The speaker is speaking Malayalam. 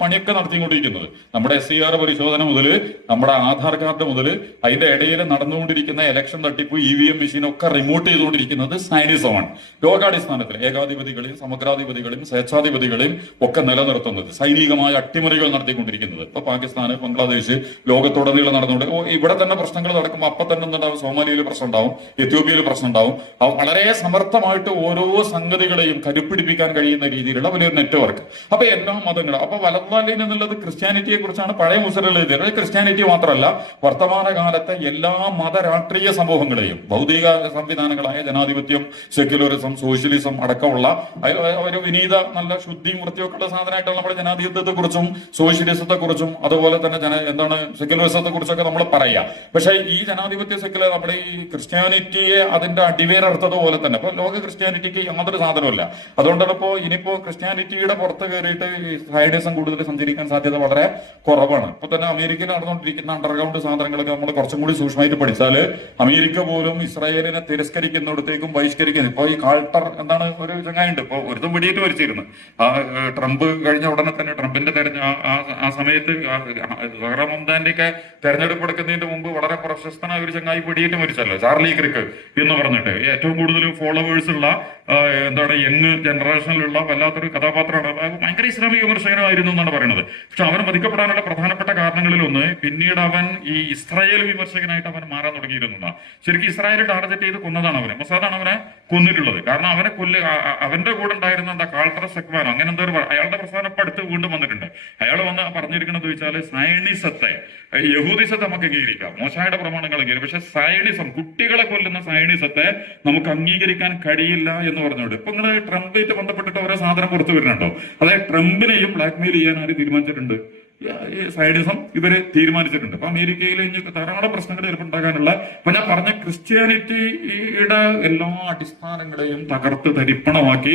പണിയൊക്കെ നടത്തിക്കൊണ്ടിരിക്കുന്നത്. നമ്മുടെ SIR പരിശോധന മുതൽ നമ്മുടെ ആധാർ കാർഡ് മുതൽ അതിന്റെ ഇടയിൽ നടന്നുകൊണ്ടിരിക്കുന്ന ഇലക്ഷൻ തട്ടിപ്പ്, EVM മെഷീൻ ഒക്കെ റിമോട്ട് ചെയ്തുകൊണ്ടിരിക്കുന്നത് സൈനിസമാണ്. ലോകാടിസ്ഥാനത്തിൽ ഏകാധിപതികളെയും സമഗ്രാധിപതികളെയും സ്വേച്ഛാധിപതികളെയും ഒക്കെ നിലനിർത്തുന്നത്, സൈനികമായ അട്ടിമറികൾ നടത്തിക്കൊണ്ടിരിക്കുന്നത്. ഇപ്പൊ പാകിസ്ഥാന്, ബംഗ്ലാദേശ്, ലോകത്തുടനീളം നടന്നുകൊണ്ട് ഇവിടെ തന്നെ പ്രശ്നങ്ങൾ നടക്കുമ്പോൾ അപ്പൊ തന്നെ എന്തുണ്ടാവും? സോമാലിയയിൽ പ്രശ്നം ഉണ്ടാവും, എത്യോപ്യയിൽ പ്രശ്നം ഉണ്ടാവും. വളരെ സമർത്ഥമായിട്ട് ഓരോ സംഗതികളെയും കരുപ്പിടിപ്പിക്കാൻ കഴിയുന്ന രീതിയിലുള്ള വലിയൊരു നെറ്റ്വർക്ക്. അപ്പൊ എല്ലാ മതങ്ങളും, അപ്പൊ വലതുകാലയിൽ എന്നുള്ളത് ക്രിസ്ത്യാനിറ്റിയെ കുറിച്ചാണ് പഴയ മുസ്ലിങ്ങൾ എഴുതിയത്. ക്രിസ്ത്യാനിറ്റി മാത്രമല്ല, വർത്തമാനകാലത്തെ എല്ലാ മത രാഷ്ട്രീയ സമൂഹങ്ങളെയും ഭൗതിക സംവിധാനങ്ങളായ ജനാധിപത്യം, സെക്യുലറിസം, സോഷ്യലിസം അടക്കമുള്ള ഒരു വിനീത നല്ല ശുദ്ധിയും വൃത്തിയൊക്കെ ഉള്ള സാധനമായിട്ടാണ് നമ്മുടെ ജനാധിപത്യത്തെ കുറിച്ചും സോഷ്യലിസത്തെ കുറിച്ചും അതുപോലെ തന്നെ സെക്യുലറിസത്തെ കുറിച്ചൊക്കെ നമ്മൾ പറയാം. പക്ഷെ ഈ ജനാധിപത്യ സെക്യുലർ നമ്മുടെ ഈ ക്രിസ്ത്യാനിറ്റിയെ അതിന്റെ അടിവേരർത്ഥത പോലെ തന്നെ ഇപ്പൊ ലോക ക്രിസ്ത്യാനിറ്റിക്ക് യാതൊരു സാധനമില്ല. അതുകൊണ്ടാണ് ഇനിയിപ്പോ ക്രിസ്ത്യാനിറ്റിയുടെ പുറത്ത് കയറിയിട്ട് ഈ സൈനിസം കൂടുതൽ സഞ്ചരിക്കാൻ സാധ്യത വളരെ കുറവാണ്. ഇപ്പൊ തന്നെ അമേരിക്കയിൽ നടന്നുകൊണ്ടിരിക്കുന്ന അണ്ടർഗ്രൗണ്ട് സാധനങ്ങളൊക്കെ നമ്മൾ കുറച്ചും കൂടി സൂക്ഷ്മമായിട്ട് പഠിച്ചാൽ അമേരിക്ക പോലും ഇസ്രായേലിനെ തിരസ്കരിക്കുന്നിടത്തേക്കും ബഹിഷ്കരിക്കുന്നു. ഇപ്പൊ ഈ കാൾട്ടർ ഒരു ചങ്ങായുണ്ട്, ഇപ്പൊ ഒരുത്തും വെടിയേറ്റ് മരിച്ചിരുന്നു. ട്രംപ് കഴിഞ്ഞ ഉടനെ തന്നെ ട്രംപിന്റെ ആ സമയത്ത് മംതാന്റെ ഒക്കെ തെരഞ്ഞെടുപ്പ് എടുക്കുന്നതിന്റെ മുമ്പ് വളരെ പ്രശസ്തനായ ഒരു ചങ്ങായി വെടിയേറ്റ് മരിച്ചല്ലോ, ചാർലി ക്രിക്ക് എന്ന് പറഞ്ഞിട്ട്. ഏറ്റവും കൂടുതൽ ഫോളോവേഴ്സ് ഉള്ള യങ് ജനറേഷനിലുള്ള വല്ലാത്തൊരു കഥാപാത്രമാണ്. ഭയങ്കര ഇസ്ലാമിക വിമർശകനായിരുന്നു എന്നാണ് പറയുന്നത്. പക്ഷെ അവൻ വധിക്കപ്പെടാനുള്ള പ്രധാനപ്പെട്ട കാരണങ്ങളിലൊന്ന് പിന്നീട് അവൻ ഈ ഇസ്രായേൽ വിമർശകനായിട്ട് അവൻ മാറാൻ തുടങ്ങിയിരുന്നു. ശരിക്കും ഇസ്രായേൽ ടാർഗറ്റ് ചെയ്ത് കൊന്നതാണ് അവനെ. മൊസാദാണ് അവനെ കൊന്നിട്ടുള്ളത്. കാരണം അവനെ അവന്റെ കൂടെ ഉണ്ടായിരുന്ന കാൾട്ടർ സെക്വാനോ അങ്ങനെ എന്തോ അയാളുടെ പ്രസ്ഥാനം അടുത്ത് വീണ്ടും വന്നിട്ടുണ്ട്. അയാൾ വന്ന് പറഞ്ഞിരിക്കുന്നത് വെച്ചാൽ സയണിസത്തെ, യഹൂദിസത്തെ നമുക്ക് അംഗീകരിക്കാം, മോശയുടെ പ്രമാണങ്ങൾ അംഗീകരിക്കും, പക്ഷെ സയണിസം, കുട്ടികളെ കൊല്ലുന്ന സയണിസത്തെ നമുക്ക് അംഗീകരിക്കാൻ കഴിയില്ല എന്ന് പറഞ്ഞോണ്ട്. ഇപ്പൊ നിങ്ങൾ ട്രംപായിട്ട് ബന്ധപ്പെട്ടിട്ട് ഓരോ സാധനം പുറത്തു വരുന്നുണ്ടോ? അതായത് ട്രംപിനെയും ബ്ലാക്ക്മെയിൽ ചെയ്യാൻ ആര് തീരുമാനിച്ചിട്ടുണ്ട്? സൈഡിസം ഇവര് തീരുമാനിച്ചിട്ടുണ്ട്. അപ്പൊ അമേരിക്കയിൽ ഇനി ധാരാളം പ്രശ്നങ്ങൾ ചിലപ്പോൾ ഉണ്ടാകാനുള്ള, ഇപ്പൊ ഞാൻ പറഞ്ഞ ക്രിസ്ത്യാനിറ്റിയുടെ എല്ലാ അടിസ്ഥാനങ്ങളെയും തകർത്ത് തരിപ്പണമാക്കി